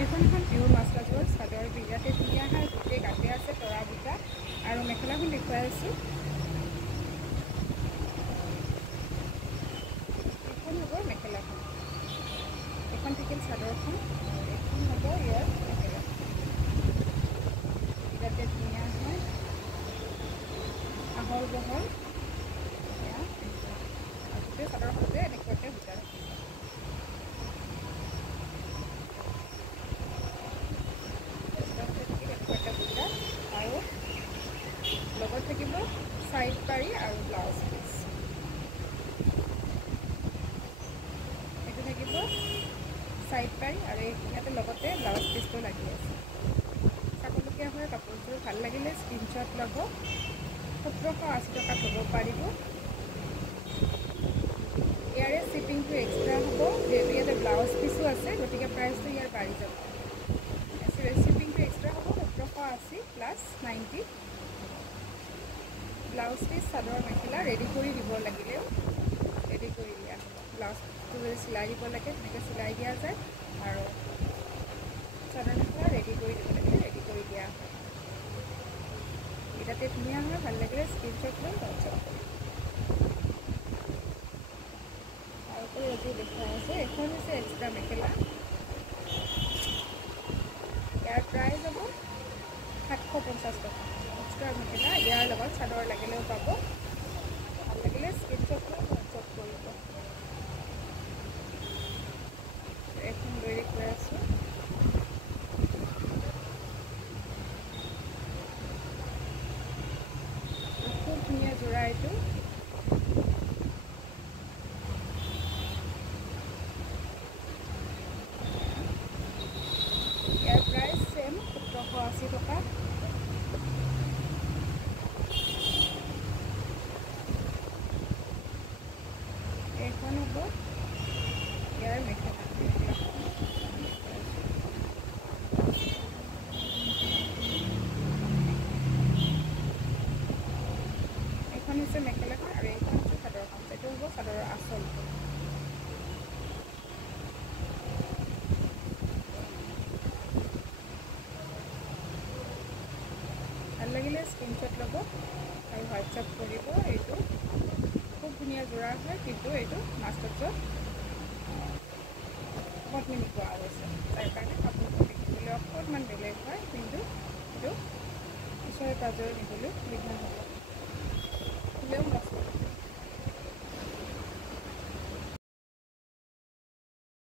এইখন এখন পিয়ৰ মাছৰাজৰ চাদৰ বিৰাটেই ধুনীয়া হয়, গোটেই গাতে আছে তৰা বুটা। আৰু মেখেলাখন দেখুৱাই আছোঁ। এইখন হ'ব মেখেলাখন, এইখন থাকিল চাদৰখন, এইখন হ'ব ইয়াৰ মেখেলা। বিৰাটেই ধুনীয়া হয়, আহল বহল। এয়া আৰু গোটেই চাদৰখনতে এনেকুৱাকৈ বুটা থাকিব। এনেকুৱাকৈ বুটা আৰু লগত থাকিব ছাইড পাৰি আৰু ব্লাউজ পিচ। এইটো থাকিব ছাইড পাৰি আৰু ইয়াতে লগতে ব্লাউজ পিচটো লাগি আছে। চাবলগীয়া হয় কাপোৰযোৰ, ভাল লাগিলে স্ক্ৰীনশ্বট ল'ব। 1780 টকাত ল'ব পাৰিব। ইয়াৰে শ্বিপিংটো এক্সট্ৰা হ'ব, যিহেতু ইয়াতে ব্লাউজ পিচো আছে, গতিকে প্ৰাইচটো ইয়াৰ বাঢ়ি যাব। শ্বিপিংটো এক্সট্ৰা হ'ব 1780 plus 90। Blouse piece chador mekhela ready কৰি দিব লাগিলেও ৰেডি কৰি দিয়া হ'ব। ব্লাউজটো যদি চিলাই দিব লাগে তেনেকৈ চিলাই দিয়া যায়, আৰু চাদৰ মেখেলা ৰেডি কৰি দিব লাগিলে ৰেডি কৰি দিয়া হয়। বিৰাটেই ধুনীয়া হয়, ভাল লাগিলে স্ক্ৰীনশ্বট লৈ হোৱাটছআপ কৰিব। তাৰোপৰি এইটো দেখুৱাই আছে, এইখন হৈছে এক্সট্ৰা মেখেলা। ইয়াৰ প্ৰাইচ হ'ব 750 টকা। এক্সট্ৰা মেখেলা, ইয়াৰ লগত চাদৰ লাগিলেও পাব। ভাল লাগিলে স্ক্ৰীনশ্বট লৈ হোৱাটছআপ কৰিব। এইখন লৈ দেখুৱাই আছোঁ। খুব ধুনীয়া যোৰা এইটো। ইয়াৰ প্ৰাইচ ছেম 1780 টকা। এইখন হ'ব ইয়াৰ মেখেলা। এইখন হৈছে মেখেলাখন আৰু এইখন হৈছে চাদৰখন। এইটো হ'ব চাদৰৰ আঁচলটো। ভাল লাগিলে স্ক্ৰীনশ্বট ল'ব আৰু হোৱাটছআপ কৰিব। এইটো খুব ধুনীয়া যোৰা হয়, কিন্তু এইটো মাছৰাজত অকণমান পোৱা গৈছে, তাৰ কাৰণে কাপোৰটো দেখিবলৈ অকণমান বেলেগ হয়, কিন্তু এইটো ওচৰে পাঁজৰে নিবলৈ সুবিধা হ'ব। হ'লেও